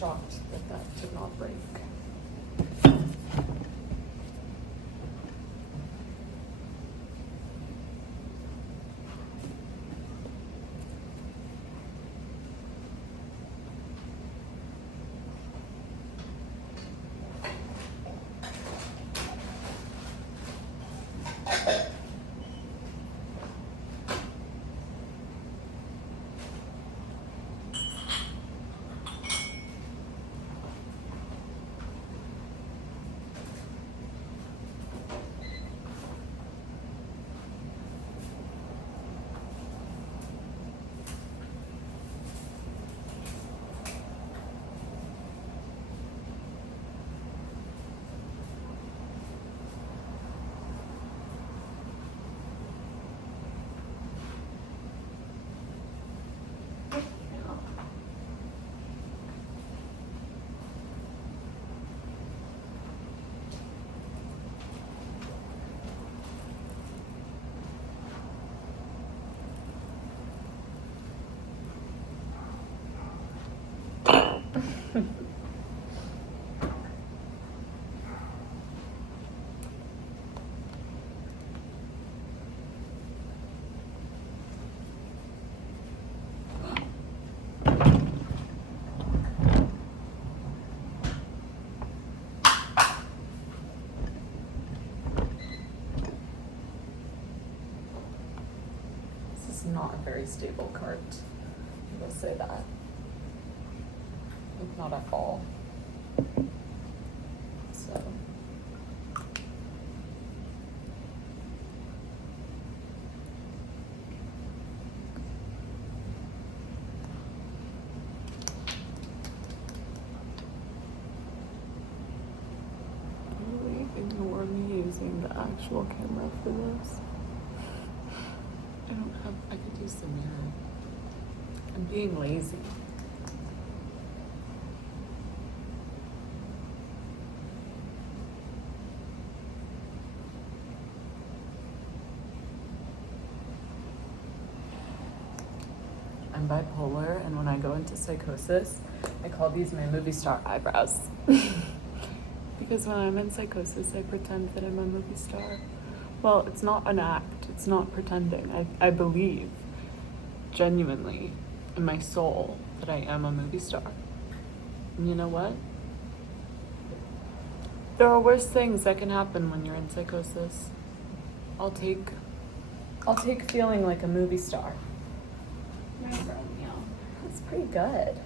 shocked that that did not break. Not a very stable cart, I will say that. Like, not at all. So. Really ignore me using the actual camera for this. I could use the mirror. I'm being lazy. I'm bipolar, and when I go into psychosis, I call these my movie star eyebrows. Because when I'm in psychosis, I pretend that I'm a movie star. Well, it's not an act. It's not pretending. I believe genuinely in my soul that I am a movie star. And you know what? There are worse things that can happen when you're in psychosis. I'll take feeling like a movie star. Right, Romeo. That's pretty good.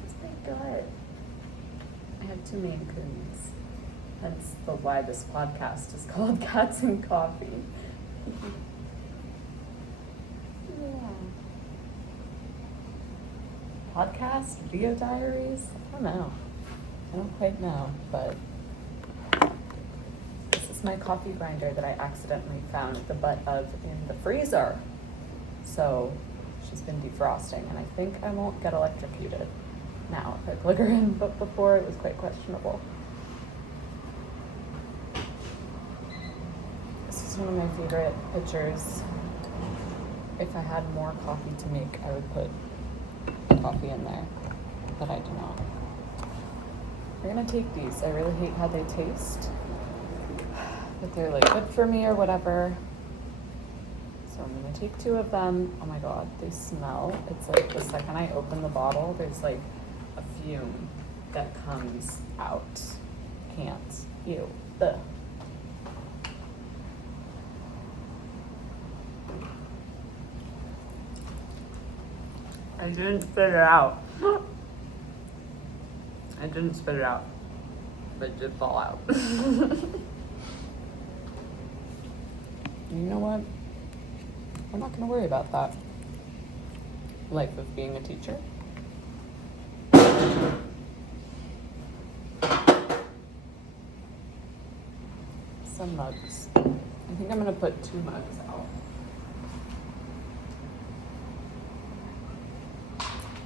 That's pretty good. I have two Maine Coons. That's why this podcast is called Cats and Coffee. Yeah. Podcast? Video diaries? I don't know. I don't quite know, but this is my coffee grinder that I accidentally found the butt of in the freezer. So she's been defrosting, and I think I won't get electrocuted now if I plug her in, but before it was quite questionable. This is one of my favorite pictures. If I had more coffee to make, I would put coffee in there, but I do not. We're gonna take these. I really hate how they taste, but they're like good for me or whatever. So I'm gonna take two of them. Oh my god, they smell. It's like the second I open the bottle, there's like a fume that comes out. Can't. Ew. Ugh. I didn't spit it out. I didn't spit it out, but it did fall out. You know what? I'm not gonna worry about that. Life of being a teacher. Some mugs. I think I'm gonna put 2 mugs out.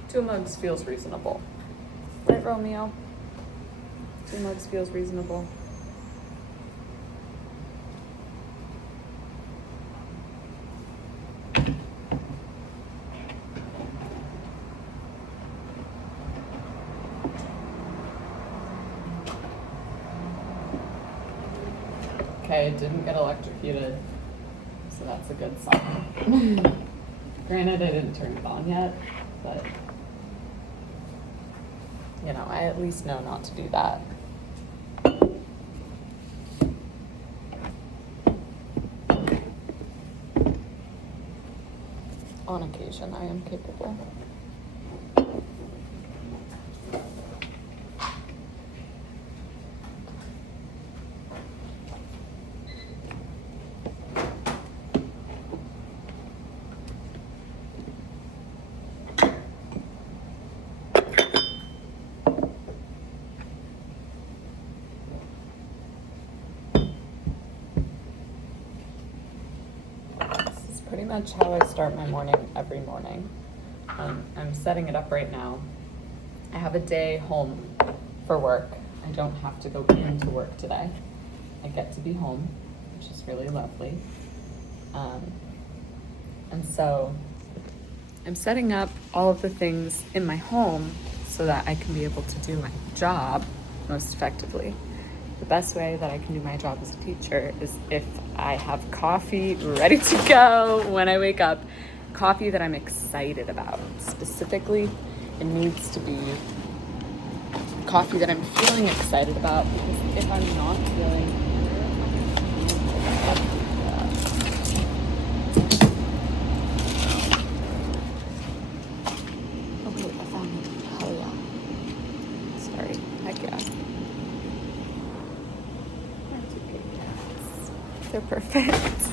2 mugs feels reasonable. Right, Romeo? 2 mugs feels reasonable. okay, it didn't get electrocuted, so that's a good sign. Granted, I didn't turn it on yet, but you know, I at least know not to do that. On occasion, I am capable. Pretty much how I start my morning every morning. I'm setting it up right now. I have a day home for work. I don't have to go into work today. I get to be home, which is really lovely. And so I'm setting up all of the things in my home so that I can be able to do my job most effectively. The best way that I can do my job as a teacher is if I have coffee ready to go when I wake up, coffee that I'm excited about. Specifically, it needs to be coffee that I'm feeling excited about, because if I'm not feeling oh wait, I found it. Hell yeah. Sorry, heck yeah. They're perfect.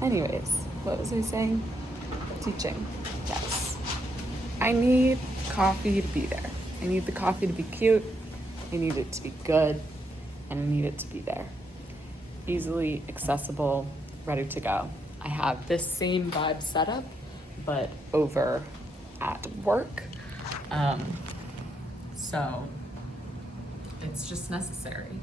Anyways, what was I saying? Teaching. Yes. I need coffee to be there. I need the coffee to be cute. I need it to be good. And I need it to be there. Easily accessible, ready to go. I have this same vibe setup, but over at work. So it's just necessary.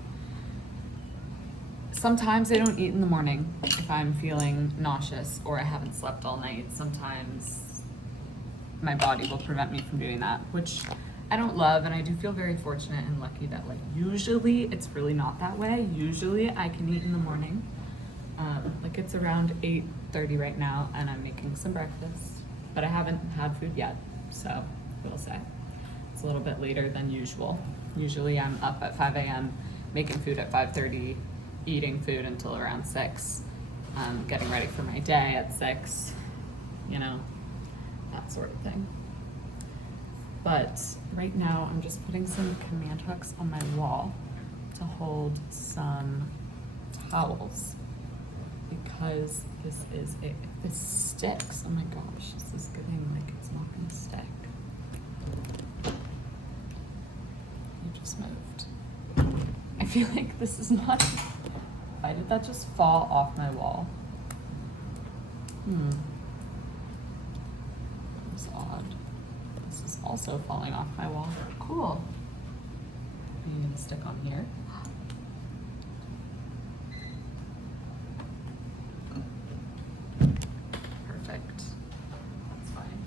Sometimes I don't eat in the morning if I'm feeling nauseous or I haven't slept all night. Sometimes my body will prevent me from doing that, which I don't love, and I do feel very fortunate and lucky that like usually it's really not that way. Usually I can eat in the morning. Like it's around 8:30 right now and I'm making some breakfast, but I haven't had food yet, so we'll say. It's a little bit later than usual. Usually I'm up at 5 a.m. making food at 5:30, eating food until around 6, getting ready for my day at 6, you know, that sort of thing. But right now I'm just putting some command hooks on my wall to hold some towels, because if this sticks, oh my gosh, this is giving like it's not gonna stick. You just moved. I feel like this is not, why did that just fall off my wall? It's odd. This is also falling off my wall. Cool. Are you gonna stick on here? Perfect. That's fine.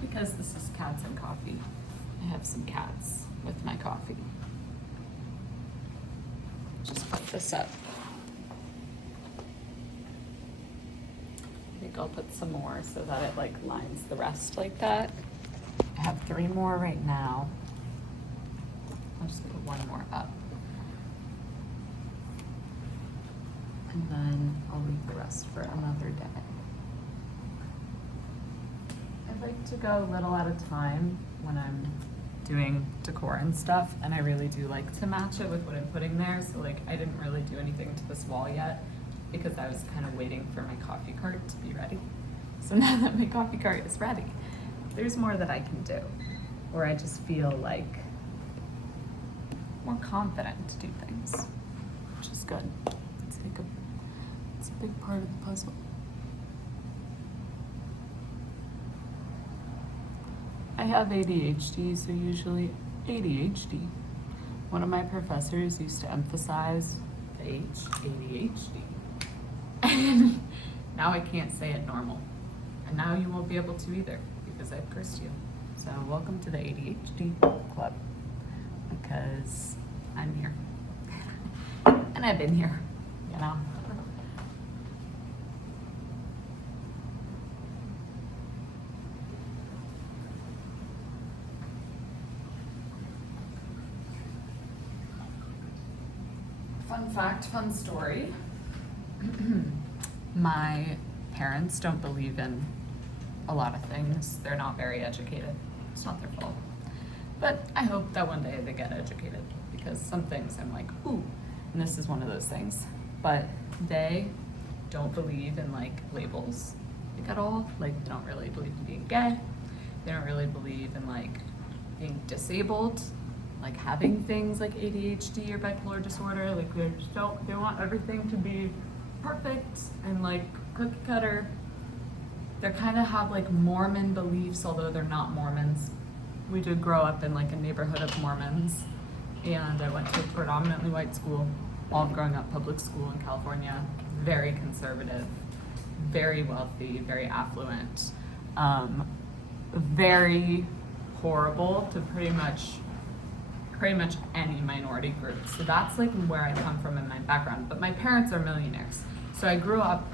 Because this is cats and coffee, I have some cats with my coffee. Just put this up. I think I'll put some more so that it like lines the rest like that. I have 3 more right now. I'll just put 1 more up. And then I'll leave the rest for another day. I like to go a little at a time when I'm doing decor and stuff, and I really do like to match it with what I'm putting there. So like I didn't really do anything to this wall yet because I was kind of waiting for my coffee cart to be ready. So now that my coffee cart is ready, there's more that I can do, or I just feel like more confident to do things, which is good. It's like it's a big part of the puzzle. I have ADHD, so usually ADHD. One of my professors used to emphasize the H, ADHD. And now I can't say it normal. And now you won't be able to either, because I've cursed you. So welcome to the ADHD club, because I'm here. And I've been here, you know. Fun fact, fun story. My parents don't believe in a lot of things. They're not very educated. It's not their fault. But I hope that one day they get educated, because some things I'm like, ooh, and this is one of those things. But they don't believe in like labels like at all. Like they don't really believe in being gay. They don't really believe in like being disabled, like having things like ADHD or bipolar disorder. Like they just don't, they want everything to be perfect and like cookie cutter. They kind of have like Mormon beliefs, although they're not Mormons. We did grow up in like a neighborhood of Mormons, and I went to a predominantly white school, all growing up public school in California, very conservative, very wealthy, very affluent, very horrible to pretty much any minority group. So that's like where I come from in my background. But my parents are millionaires. So I grew up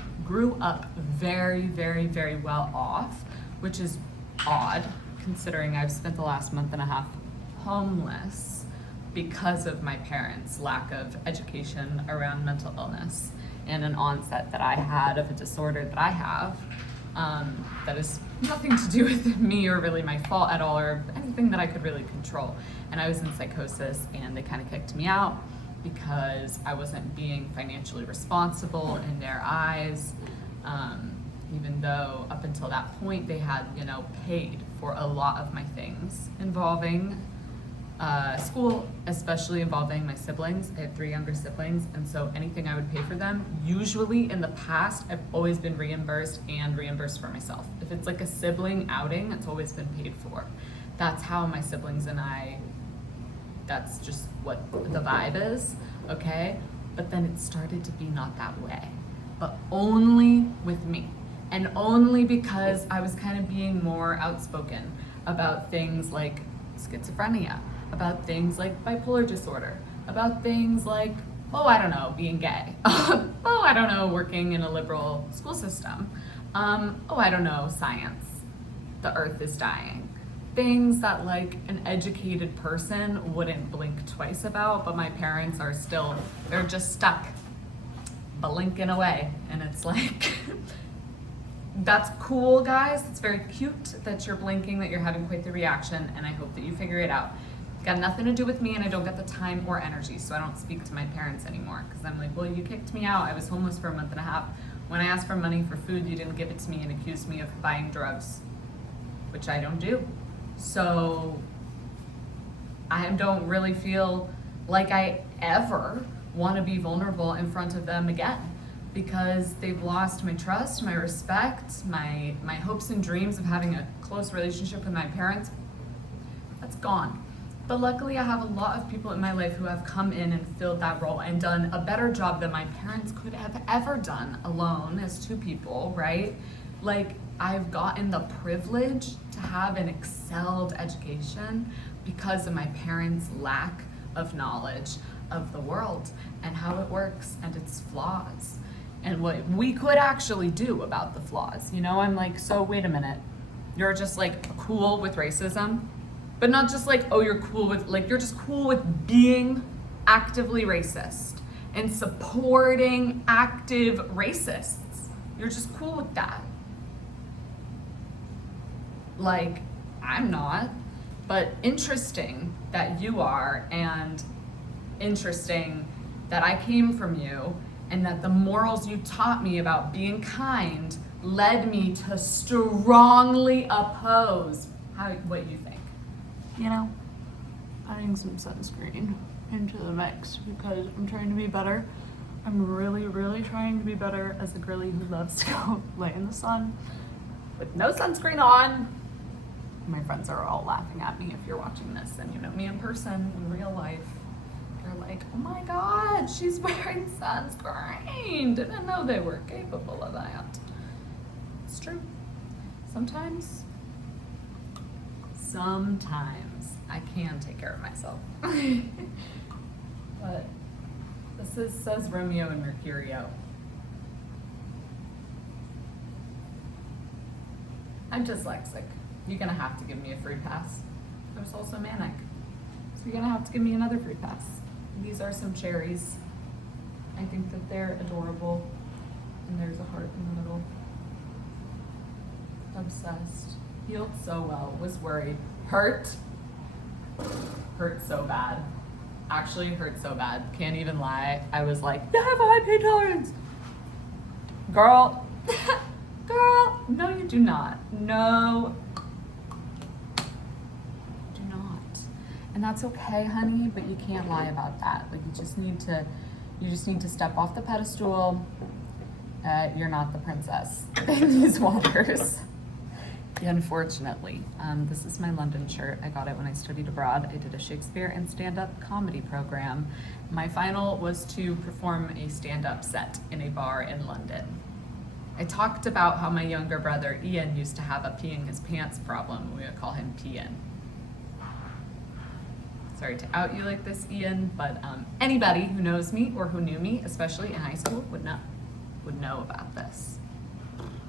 very, very, very well off, which is odd considering I've spent the last month and a half homeless because of my parents' lack of education around mental illness and an onset that I had of a disorder that I have, that is nothing to do with me or really my fault at all or anything that I could really control. And I was in psychosis, and they kind of kicked me out because I wasn't being financially responsible in their eyes, even though up until that point they had, you know, paid for a lot of my things involving school, especially involving my siblings. I had 3 younger siblings, and so anything I would pay for them, usually in the past, I've always been reimbursed and reimbursed for myself. If it's like a sibling outing, it's always been paid for. That's how my siblings and I, that's just what the vibe is, okay? But then it started to be not that way, but only with me. And only because I was kind of being more outspoken about things like schizophrenia, about things like bipolar disorder, about things like, oh, I don't know, being gay. Oh, I don't know, working in a liberal school system. Oh, I don't know, science. The earth is dying. Things that like an educated person wouldn't blink twice about, but my parents are still, they're just stuck blinking away. And it's like, that's cool, guys. It's very cute that you're blinking, that you're having quite the reaction, and I hope that you figure it out. Got nothing to do with me, and I don't get the time or energy, so I don't speak to my parents anymore, because I'm like, well, you kicked me out. I was homeless for a month and a half. When I asked for money for food, you didn't give it to me and accused me of buying drugs, which I don't do. So I don't really feel like I ever want to be vulnerable in front of them again, because they've lost my trust, my respect, my hopes and dreams of having a close relationship with my parents. That's gone. But luckily I have a lot of people in my life who have come in and filled that role and done a better job than my parents could have ever done alone as 2 people, right? Like, I've gotten the privilege to have an excelled education because of my parents' lack of knowledge of the world and how it works and its flaws and what we could actually do about the flaws. You know, I'm like, so wait a minute, you're just like cool with racism? But not just like, oh, you're cool with, like, you're just cool with being actively racist and supporting active racists. You're just cool with that. Like, I'm not, but interesting that you are, and interesting that I came from you, and that the morals you taught me about being kind led me to strongly oppose what you think. You know, adding some sunscreen into the mix because I'm trying to be better. I'm really, really trying to be better as a girly who loves to go lay in the sun with no sunscreen on. My friends are all laughing at me if you're watching this and you know me in person, in real life. You're like, oh my God, she's wearing sunscreen. Didn't know they were capable of that. It's true. Sometimes sometimes I can take care of myself. But says Romeo and Mercurio. I'm dyslexic. You're gonna have to give me a free pass. I was also manic. So you're gonna have to give me another free pass. These are some cherries. I think that they're adorable. And there's a heart in the middle. Obsessed. Healed so well. Was worried. Hurt. Hurt so bad. Actually hurt so bad. Can't even lie. I was like, you have a high pain tolerance. Girl. Girl. No, you do not. No. Do not. And that's okay, honey, but you can't lie about that. Like, you just need to step off the pedestal. You're not the princess in these waters. Unfortunately, this is my London shirt. I got it when I studied abroad. I did a Shakespeare and stand-up comedy program. My final was to perform a stand-up set in a bar in London. I talked about how my younger brother Ian used to have a peeing his pants problem. We would call him Pian. Sorry to out you like this, Ian, but anybody who knows me or who knew me, especially in high school, would know about this.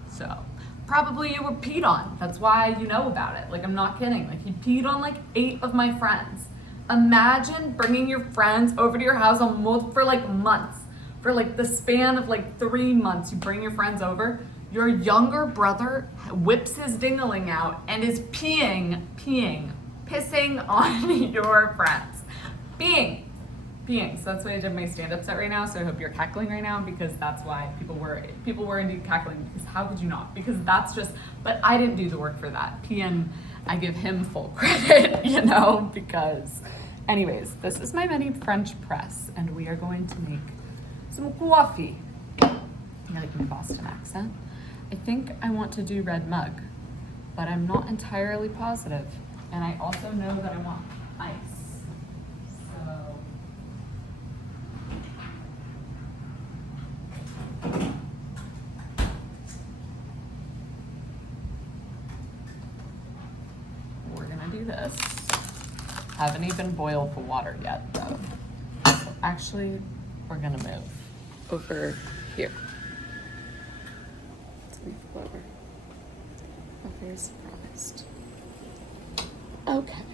So. Probably you were peed on. That's why you know about it. Like, I'm not kidding. Like, he peed on like 8 of my friends. Imagine bringing your friends over to your house for like months. For like the span of like 3 months, you bring your friends over. Your younger brother whips his dingling out and is pissing on your friends. Peeing. So that's why I did my stand-up set right now. So I hope you're cackling right now, because that's why people were indeed cackling, because how could you not? Because that's just, but I didn't do the work for that. Pian, I give him full credit, you know, because anyways, this is my mini French press and we are going to make some coffee. I like my Boston accent. I think I want to do red mug, but I'm not entirely positive. And I also know that I want ice. This. Haven't even boiled the water yet though. So actually, we're gonna move over here. Let's leave over. I'm very surprised. Okay.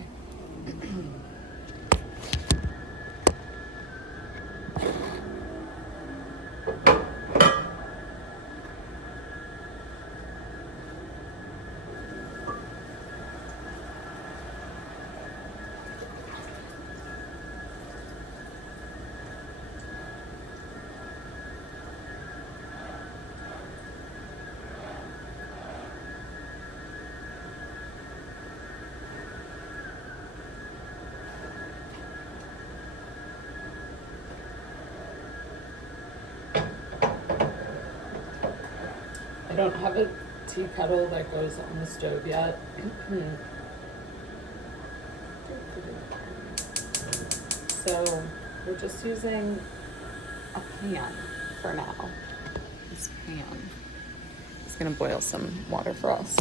I don't have a tea kettle that goes on the stove yet. So we're just using a pan for now. This pan is gonna boil some water for us.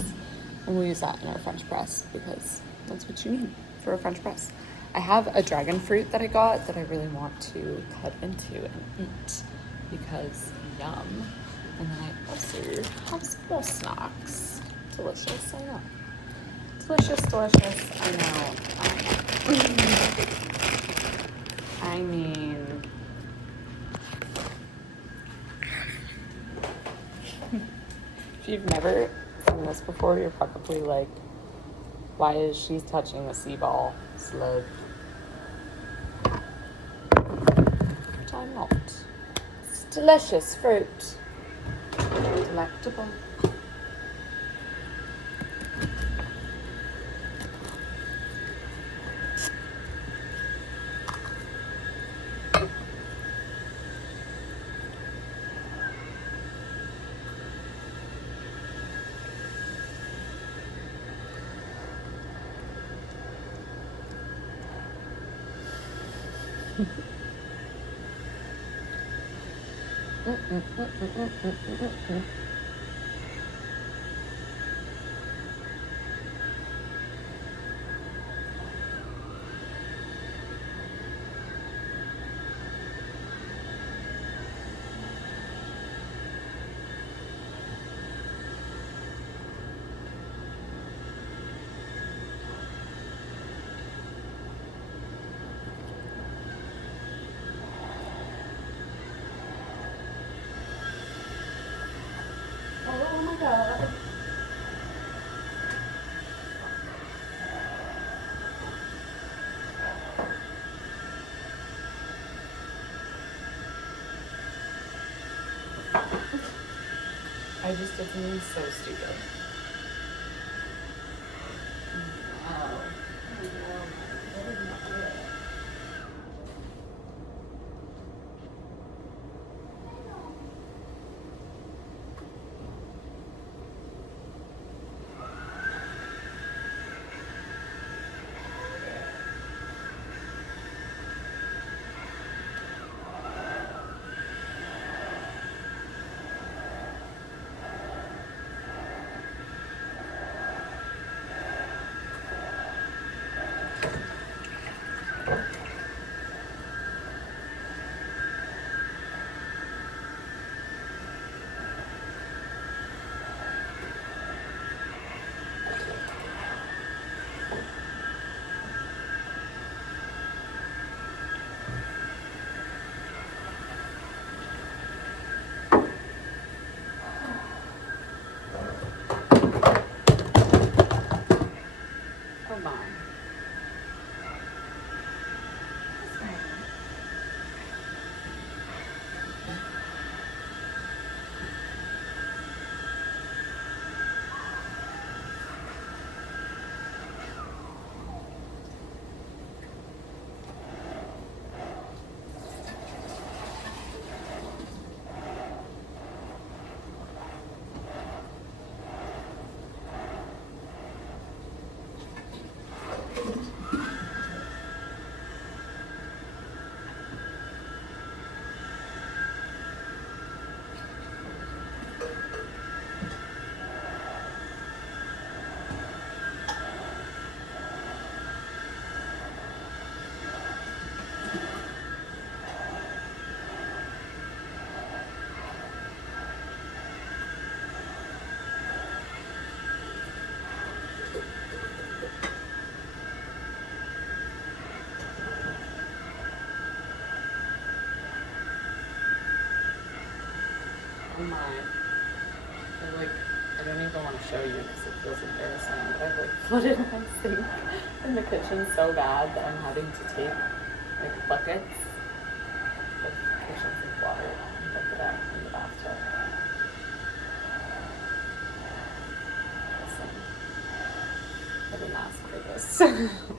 And we'll use that in our French press because that's what you need for a French press. I have a dragon fruit that I got that I really want to cut into and eat because yum. And then I also have some more snacks. Delicious, I know. Delicious, I know. I mean, if you've never seen this before, you're probably like, why is she touching a sea ball slug? But I'm not. It's delicious fruit. Delectable. I just did something so stupid. Wow. I did not do it. Come on. Oh my. I don't even want to show you because it feels embarrassing, but I've like flooded my sink in the kitchen so bad that I'm having to take like buckets of kitchen sink water and dump it out in the bathtub. Listen, I didn't ask for this.